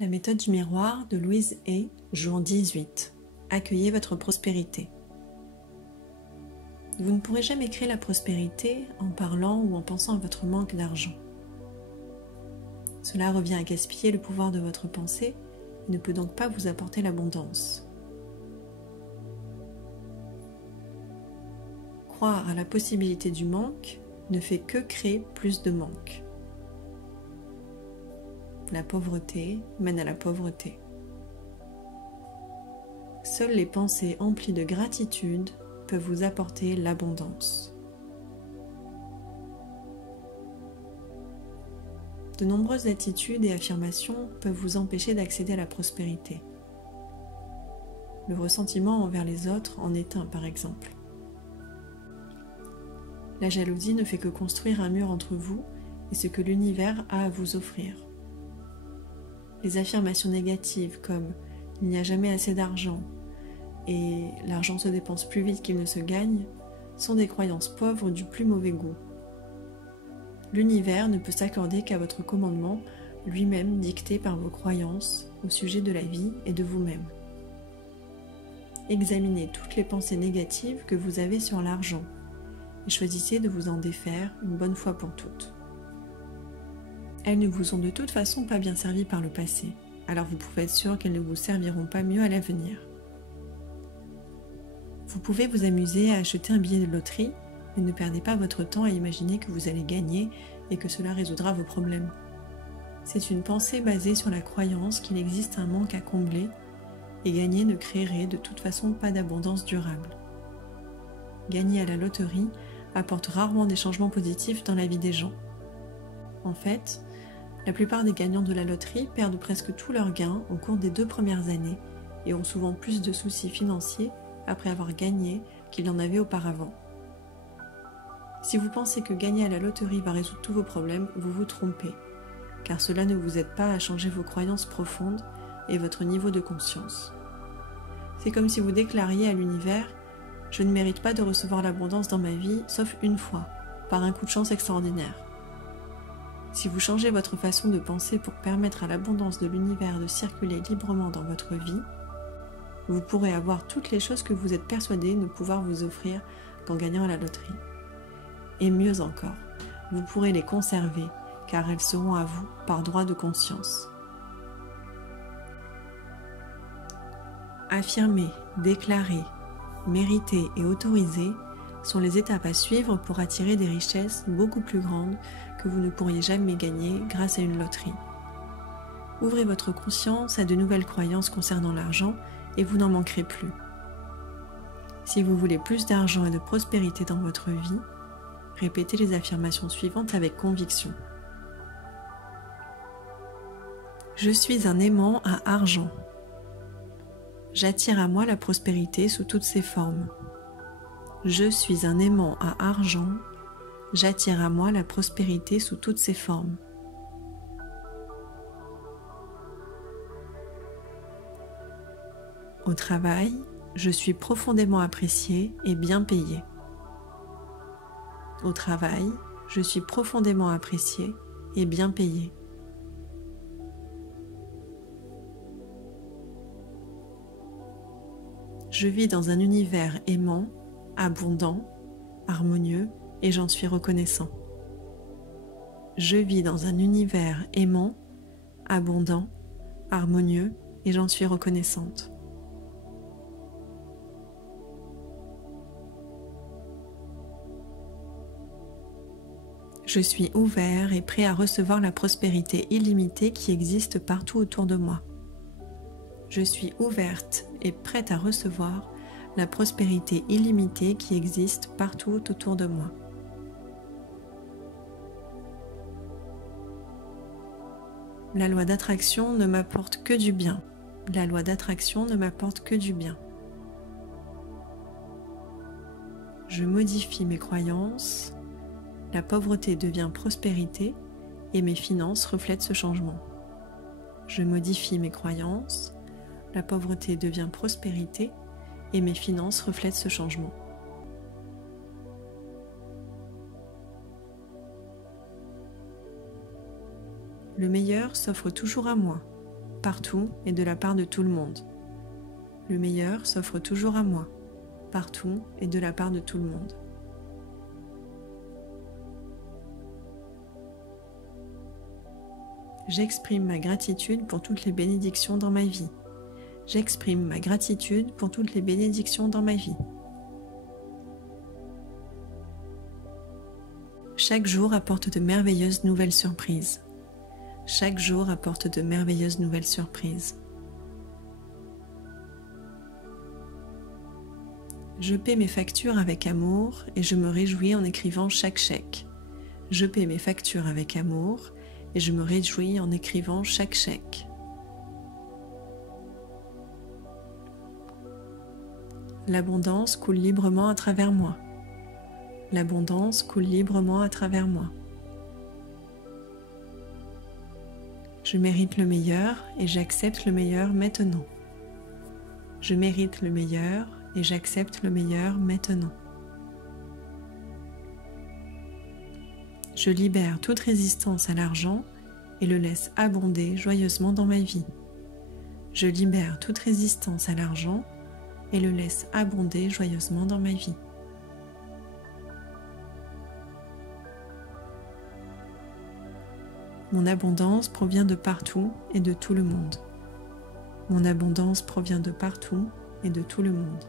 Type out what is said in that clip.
La méthode du miroir de Louise Hay, jour 18. Accueillez votre prospérité. Vous ne pourrez jamais créer la prospérité en parlant ou en pensant à votre manque d'argent. Cela revient à gaspiller le pouvoir de votre pensée et ne peut donc pas vous apporter l'abondance. Croire à la possibilité du manque ne fait que créer plus de manque. La pauvreté mène à la pauvreté. Seules les pensées emplies de gratitude peuvent vous apporter l'abondance. De nombreuses attitudes et affirmations peuvent vous empêcher d'accéder à la prospérité. Le ressentiment envers les autres en est un, par exemple. La jalousie ne fait que construire un mur entre vous et ce que l'univers a à vous offrir. Les affirmations négatives comme « il n'y a jamais assez d'argent » et « l'argent se dépense plus vite qu'il ne se gagne » sont des croyances pauvres du plus mauvais goût. L'univers ne peut s'accorder qu'à votre commandement, lui-même dicté par vos croyances au sujet de la vie et de vous-même. Examinez toutes les pensées négatives que vous avez sur l'argent et choisissez de vous en défaire une bonne fois pour toutes. Elles ne vous ont de toute façon pas bien servi par le passé, alors vous pouvez être sûr qu'elles ne vous serviront pas mieux à l'avenir. Vous pouvez vous amuser à acheter un billet de loterie, mais ne perdez pas votre temps à imaginer que vous allez gagner et que cela résoudra vos problèmes. C'est une pensée basée sur la croyance qu'il existe un manque à combler et gagner ne créerait de toute façon pas d'abondance durable. Gagner à la loterie apporte rarement des changements positifs dans la vie des gens. En fait, la plupart des gagnants de la loterie perdent presque tous leurs gains au cours des 2 premières années et ont souvent plus de soucis financiers après avoir gagné qu'ils n'en avaient auparavant. Si vous pensez que gagner à la loterie va résoudre tous vos problèmes, vous vous trompez, car cela ne vous aide pas à changer vos croyances profondes et votre niveau de conscience. C'est comme si vous déclariez à l'univers « Je ne mérite pas de recevoir l'abondance dans ma vie, sauf une fois, par un coup de chance extraordinaire ». Si vous changez votre façon de penser pour permettre à l'abondance de l'univers de circuler librement dans votre vie, vous pourrez avoir toutes les choses que vous êtes persuadé ne pouvoir vous offrir qu'en gagnant à la loterie. Et mieux encore, vous pourrez les conserver car elles seront à vous par droit de conscience. Affirmer, déclarer, mériter et autoriser sont les étapes à suivre pour attirer des richesses beaucoup plus grandes que vous ne pourriez jamais gagner grâce à une loterie. Ouvrez votre conscience à de nouvelles croyances concernant l'argent et vous n'en manquerez plus. Si vous voulez plus d'argent et de prospérité dans votre vie, répétez les affirmations suivantes avec conviction. Je suis un aimant à argent. J'attire à moi la prospérité sous toutes ses formes. Je suis un aimant à argent. J'attire à moi la prospérité sous toutes ses formes. Au travail, je suis profondément apprécié et bien payé. Au travail, je suis profondément apprécié et bien payé. Je vis dans un univers aimant, abondant, harmonieux et j'en suis reconnaissant. Je vis dans un univers aimant, abondant, harmonieux et j'en suis reconnaissante. Je suis ouvert et prêt à recevoir la prospérité illimitée qui existe partout autour de moi. Je suis ouverte et prête à recevoir la prospérité illimitée qui existe partout autour de moi. La loi d'attraction ne m'apporte que du bien. La loi d'attraction ne m'apporte que du bien. Je modifie mes croyances. La pauvreté devient prospérité et mes finances reflètent ce changement. Je modifie mes croyances. La pauvreté devient prospérité et mes finances reflètent ce changement. Le meilleur s'offre toujours à moi. partout et de la part de tout le monde. Le meilleur s'offre toujours à moi, partout et de la part de tout le monde. J'exprime ma gratitude pour toutes les bénédictions dans ma vie. J'exprime ma gratitude pour toutes les bénédictions dans ma vie. Chaque jour apporte de merveilleuses nouvelles surprises. Chaque jour apporte de merveilleuses nouvelles surprises. Je paie mes factures avec amour et je me réjouis en écrivant chaque chèque. Je paie mes factures avec amour et je me réjouis en écrivant chaque chèque. L'abondance coule librement à travers moi. L'abondance coule librement à travers moi. Je mérite le meilleur et j'accepte le meilleur maintenant. Je mérite le meilleur et j'accepte le meilleur maintenant. Je libère toute résistance à l'argent et le laisse abonder joyeusement dans ma vie. Je libère toute résistance à l'argent et le laisse abonder joyeusement dans ma vie. Mon abondance provient de partout et de tout le monde. Mon abondance provient de partout et de tout le monde.